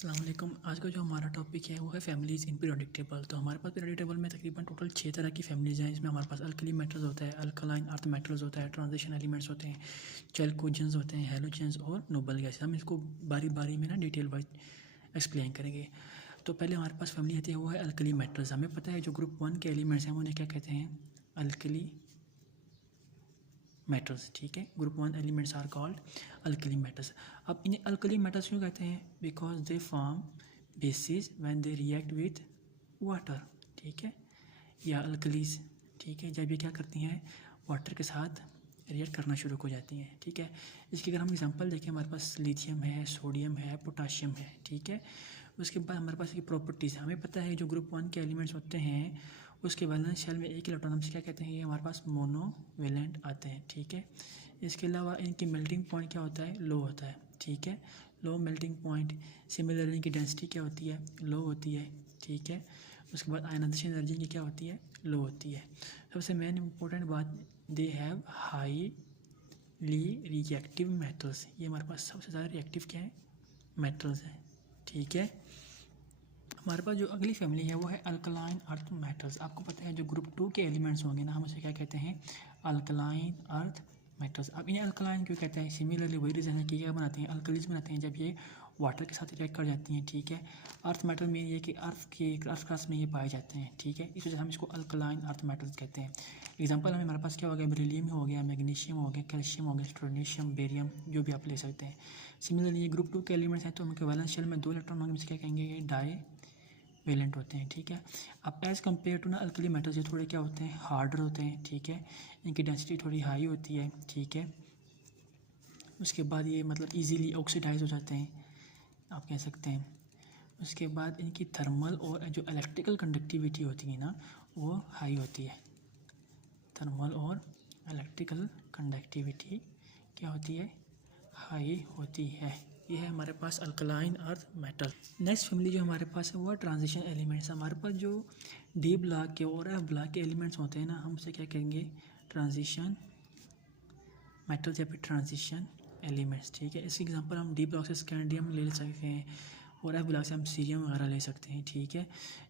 अस्सलाम वालेकुम। आज का जो हमारा टॉपिक है वो है फैमिलीज़ इन पीरियोडिक टेबल। तो हमारे पास पीरियोडिक टेबल में तकरीबन टोटल 6 तरह की फैमिलीज़ हैं। इसमें हमारे पास अल्कली मेटल्स होता है, अल्कलाइन अर्थ मेटल्स होता है, ट्रांजिशन एलिमेंट्स होते हैं, चैल्कोजेंस होते हैं, हैलोजेंस और नोबल गैसेस। हम इसको बारी बारी में ना डिटेल वाइज एक्सप्लेन करेंगे। तो पहले हमारे पास फैमिली आती है वो है अल्कली मेटल्स। हमें पता है जो ग्रुप 1 के एलिमेंट्स हैं उन्हें क्या कहते हैं, अल्कली मेटल्स। ठीक है, group 1 elements are called alkali metals. अब इन्हें अल्कली मेटल्स क्यों कहते हैं, because they form bases when they react with water. ठीक है, या अल्कलीज। ठीक है, जब ये क्या करती हैं, वाटर के साथ रिएक्ट करना शुरू हो जाती हैं। ठीक है, इसकी अगर हम एग्जांपल देखें, हमारे पास लिथियम है, सोडियम है, पोटाशियम है। ठीक है, उसके बाद हमारे पास ये प्रॉपर्टीज़, हमें पता है जो ग्रुप 1 के एलिमेंट्स होते हैं उसके वैलेंस शेल में एक इलेक्ट्रॉन, हम क्या कहते हैं, ये हमारे पास मोनोवेलेंट आते हैं। ठीक है, इसके अलावा इनकी मेल्टिंग पॉइंट क्या होता है, लो होता है। ठीक है, लो मेल्टिंग पॉइंट। सिमिलरली इनकी डेंसिटी क्या होती है, लो होती है। ठीक है, उसके बाद आयनाइजेशन एनर्जी की क्या होती है, लो होती है। सबसे मेन इंपॉर्टेंट बात, they have highly reactive metals. ये हमारे पास सबसे ज़्यादा रिएक्टिव क्या है, मेटल्स हैं। ठीक है, हमारे पास जो अगली फैमिली है वो है अल्कलाइन अर्थ मेटल्स। आपको पता है जो ग्रुप 2 के एलिमेंट्स होंगे ना, हम उसे क्या कहते हैं, अल्कलाइन अर्थ मेटल्स। अब इन्हें अल्कलाइन क्यों कहते हैं, सिमिलरली वही रीज़न है कि क्या बनाते हैं, अल्कलीज बनाते हैं जब ये वाटर के साथ रिएक्ट कर जाती हैं। ठीक है, अर्थ मेटल में ये कि अर्थ क्लास में ये पाए जाते हैं। ठीक है, इस वजह से हम इसको अल्कलाइन अर्थ मेटल्स कहते हैं। एग्जाम्पल में हमारे पास क्या हो गया, बेरिलियम हो गया, मैग्नीशियम हो गया, कैल्शियम हो गया, स्ट्रोनिशियम, बेरियम, जो भी आप ले सकते हैं। सिमिलरली ये ग्रुप 2 के एलिमेंट्स हैं तो उनके वैलेंस शेल में 2 इलेक्ट्रॉन होंगे, क्या कहेंगे, ये डाई वेलेंट होते हैं। ठीक है, अब एज़ कम्पेयर टू ना अल्कली मेटल्स, ये थोड़े क्या होते हैं, हार्डर होते हैं। ठीक है, इनकी डेंसिटी थोड़ी हाई होती है। ठीक है, उसके बाद ये मतलब इजीली ऑक्सीडाइज हो जाते हैं, आप कह सकते हैं। उसके बाद इनकी थर्मल और जो इलेक्ट्रिकल कंडक्टिविटी होती है ना, वो हाई होती है। थर्मल और इलेक्ट्रिकल कंडक्टिविटी क्या होती है, हाई होती है। ये है हमारे पास alkaline earth metal. Next family जो हमारे पास है वो है ट्रांजिशन एलिमेंट्स। हमारे पास जो डी ब्लॉक के और एफ ब्लॉक के एलिमेंट्स होते हैं ना, हम उसे क्या कहेंगे, ट्रांजिशन मेटल्स या फिर ट्रांजिशन एलिमेंट्स। ठीक है, इसकी एग्जांपल हम डी ब्लॉक से स्कैंडियम ले सकते हैं और एफ ब्लॉक से हम सीरियम वगैरह ले सकते हैं। ठीक है,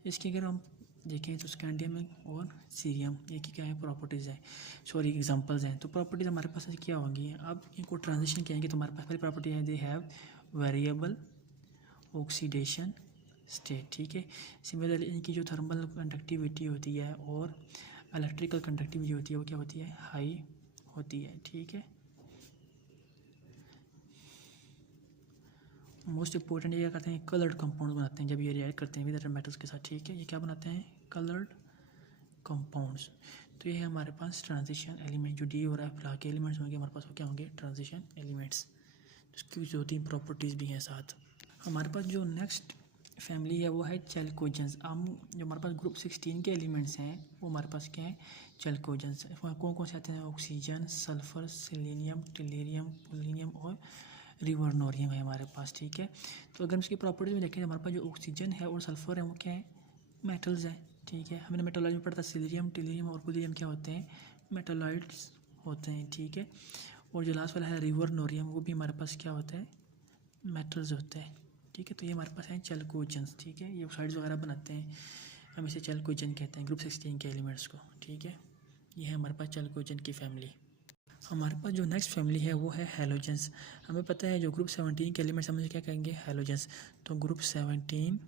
इसकी अगर हम देखें तो स्कैंडियम और सीरियम ये की क्या है, प्रॉपर्टीज़ है, सॉरी एग्जांपल्स हैं। तो प्रॉपर्टीज़ हमारे पास क्या होंगी, अब इनको ट्रांजिशन कहेंगे तो हमारे पास पहली प्रॉपर्टी है, they have variable oxidation state. ठीक है, सिमिलरली इनकी जो थर्मल कंडक्टिविटी होती है और इलेक्ट्रिकल कंडक्टिविटी होती है वो क्या होती है, हाई होती है। ठीक है, मोस्ट इंपॉर्टेंट ये क्या करते हैं, कलर्ड कंपाउंड बनाते हैं जब ये रिएक्ट करते हैं विद अदर मेटल्स के साथ। ठीक है, ये क्या बनाते हैं, कलर्ड कंपाउंड्स। तो ये है हमारे पास ट्रांजिशन एलिमेंट, जो डी और एफ ब्लॉक के एलिमेंट्स होंगे हमारे पास वो क्या होंगे, ट्रांजिशन एलिमेंट्स। इसकी जो 3 प्रॉपर्टीज़ भी हैं साथ। हमारे पास जो नेक्स्ट फैमिली है वो है चैल्कोजेंस। हम जो हमारे पास ग्रुप 16 के एलिमेंट्स हैं वो हमारे पास क्या है, चैल्कोजेंस। कौन कौन से आते हैं, ऑक्सीजन, सल्फर, सेलेनियम, टेलेरियम, पोलिनियम और रिवर्नोरियम है हमारे पास। ठीक है, तो अगर हम इसकी प्रॉपर्टीज में देखें, हमारे पास जो ऑक्सीजन है और सल्फर है वो क्या है, मेटल्स हैं। ठीक है, हमने मेटलॉइड में पढ़ा था, सिलियम, टेलियम और पोलिनियम क्या होते हैं, मेटलॉइड्स होते हैं। ठीक है, और जो लास्ट वाला है रिवर्नोरियम, वो भी हमारे पास क्या होता है, मेटल्स होते हैं। ठीक है, तो ये हमारे पास है चैल्कोजेंस। ठीक है, ये ऑक्साइड्स वगैरह बनाते हैं, हम इसे चैल्कोजेन कहते हैं ग्रुप 16 के एलिमेंट्स को। ठीक है, ये है हमारे पास चैल्कोजेन की फैमिली। हमारे पास जो नेक्स्ट फैमिली है वो है हैलोजेंस। हमें पता है जो ग्रुप 17 के एलिमेंट्स, हम इसे क्या कहेंगे, हैलोजेंस। तो ग्रुप 17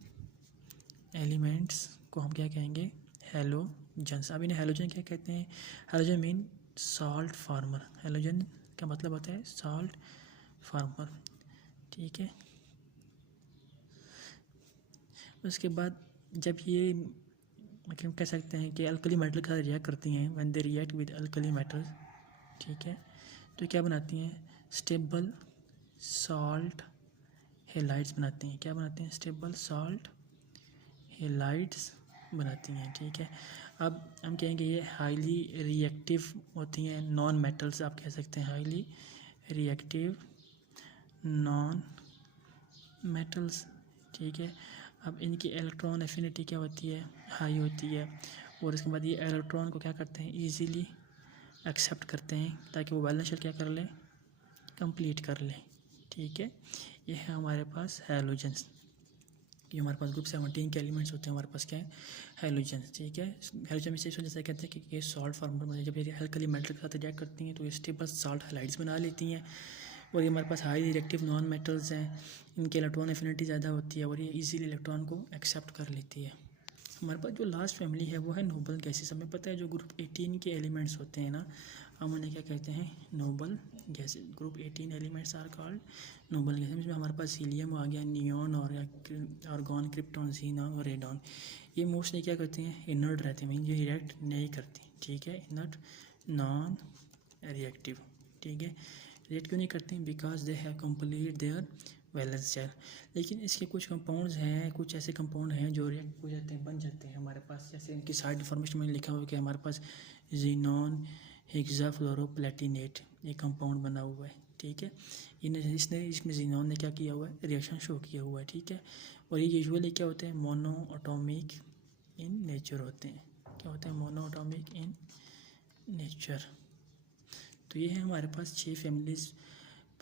एलिमेंट्स को हम क्या कहेंगे, हैलोजेंस। अब इन्हें हैलोजन क्या कहते हैं, halogen mean salt farmer. Halogen का मतलब होता है सॉल्ट फार्मर। ठीक है, उसके बाद जब ये मतलब कह सकते हैं कि अल्कली मेटल के साथ रिएक्ट करती हैं, when they react with alkali metal. ठीक है, तो क्या बनाती हैं, स्टेबल सॉल्ट हेलाइड्स बनाती हैं। क्या बनाती हैं, स्टेबल सॉल्ट हेलाइड्स बनाती हैं। ठीक है, अब हम कहेंगे ये हाईली रिएक्टिव होती हैं, नॉन मेटल्स आप कह सकते हैं, हाईली रिएक्टिव नॉन मेटल्स। ठीक है, अब इनकी इलेक्ट्रॉन एफिनिटी क्या होती है, हाई होती है, और इसके बाद ये इलेक्ट्रॉन को क्या करते हैं, इजीली एक्सेप्ट करते हैं ताकि वो वैलेंस शेल क्या कर लें, कंप्लीट कर लें। ठीक है, ये है हमारे पास हैलोजेंस। कि हमारे पास ग्रुप 17 के एलिमेंट्स होते हैं हमारे पास क्या है, हैलोजन, ठीक है। हैलोजन इस वजह से कहते हैं कि ये सॉल्ट फॉर्म जब ये अल्कली मेटल के साथ रिएक्ट करती हैं तो ये स्टेबल साल्ट हैलाइड्स बना लेती हैं, और ये हमारे पास हाई रिएक्टिव नॉन मेटल्स हैं, इनके इलेक्ट्रॉन एफिनिटी ज़्यादा होती है और ये इजीली इलेक्ट्रॉन को एक्सेप्ट कर लेती है। हमारे पास जो लास्ट फैमिली है वो है नोबल गैसेस। हमें पता है जो ग्रुप 18 के एलिमेंट्स होते हैं ना, हम उन्हें क्या कहते हैं, noble gases. Group 18 elements are called noble gases. इसमें हमारे पास हीलियम आ गया, नियॉन और आर्गॉन, क्रिप्टॉन, ज़ीनॉन और रेडॉन। ये मोस्टली क्या करते हैं, इनर्ट रहते हैं, मीन ये रिएक्ट नहीं करती, ठीक है, इनर्ट नॉन रिएक्टिव, ठीक है। रिएक्ट क्यों नहीं करते हैं, because they have complete their valence shell. लेकिन इसके कुछ कंपाउंड्स हैं, कुछ ऐसे कंपाउंड हैं जो रिएक्ट हो जाते हैं, बन जाते हैं हमारे पास, जैसे इनकी साइड इन्फॉर्मेशन में लिखा हुआ है कि हमारे पास जीनॉन हेक्साफ्लोरोप्लेटिनेट ये कंपाउंड बना हुआ है, ठीक है। इसमें जीनॉन ने क्या किया हुआ है, रिएक्शन शो किया हुआ है, ठीक है। और ये यूजुअली क्या होते हैं, मोनो एटॉमिक इन नेचर होते हैं। क्या होते हैं, मोनो एटॉमिक इन नेचर। तो ये है हमारे पास 6 फैमिलीज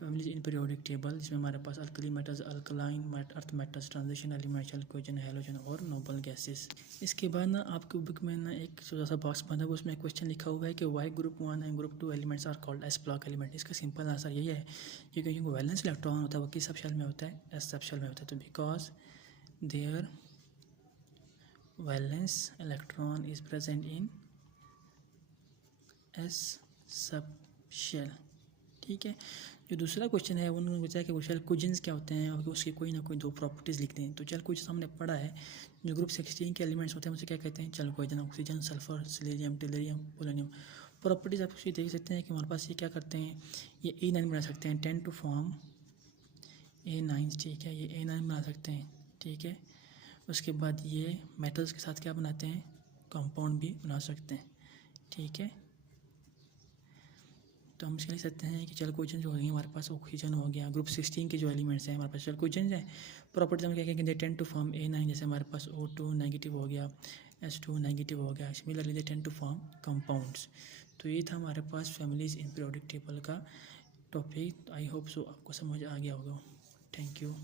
इन पीरियोडिक टेबल, जिसमें हमारे पास alkali metals, alkaline earth metals, transition elements, chalcogen, halogen और नोबल गैसेस। इसके बाद ना आपके बुक में ना एक छोटा सा बॉक्स बना हुआ है, उसमें क्वेश्चन लिखा हुआ है कि why group 1 and group 2 elements are called s block element. इसका सिंपल आंसर यही है क्योंकि वैलेंस इलेक्ट्रॉन होता है वो किस सब शेल में होता है, एस सब शेल में होता है। तो because their valence electron is present in s sub shell, ठीक है। जो दूसरा क्वेश्चन है उन्होंने पूछा कि वो चैल्कोजेंस क्या होते हैं और उसकी कोई ना कोई 2 प्रॉपर्टीज़ लिखते हैं। तो चैल्कोजेंस हमने पढ़ा है, जो ग्रुप 16 के एलिमेंट्स होते हैं उसे क्या कहते हैं, chalcogen. Oxygen, sulphur, selenium, tellurium, polonium. Properties आप उसकी देख सकते हैं कि हमारे पास ये क्या करते हैं, ये A9 बना सकते हैं, 10 टू फॉर्म A9, ठीक है, ये A9 बना सकते हैं, ठीक है। उसके बाद ये मेटल्स के साथ क्या बनाते हैं, कंपाउंड भी बना सकते हैं, ठीक है। तो हम इसके लिख सकते हैं कि चैल्कोजेन जो हो गए हमारे पास, ऑक्सीजन हो गया, ग्रुप 16 के जो एलिमेंट्स हैं हमारे पास चैल्कोजेन हैं। प्रॉपर्टीज हम क्या कहेंगे, दे टेंड टू फॉर्म A9, जैसे हमारे पास O2 नेगेटिव हो गया, S2 नेगेटिव हो गया, similarly they tend to form compounds. तो ये था हमारे पास फैमिलीज इन पीरियोडिक टेबल का टॉपिक। आई होप सो आपको समझ आ गया होगा। Thank you.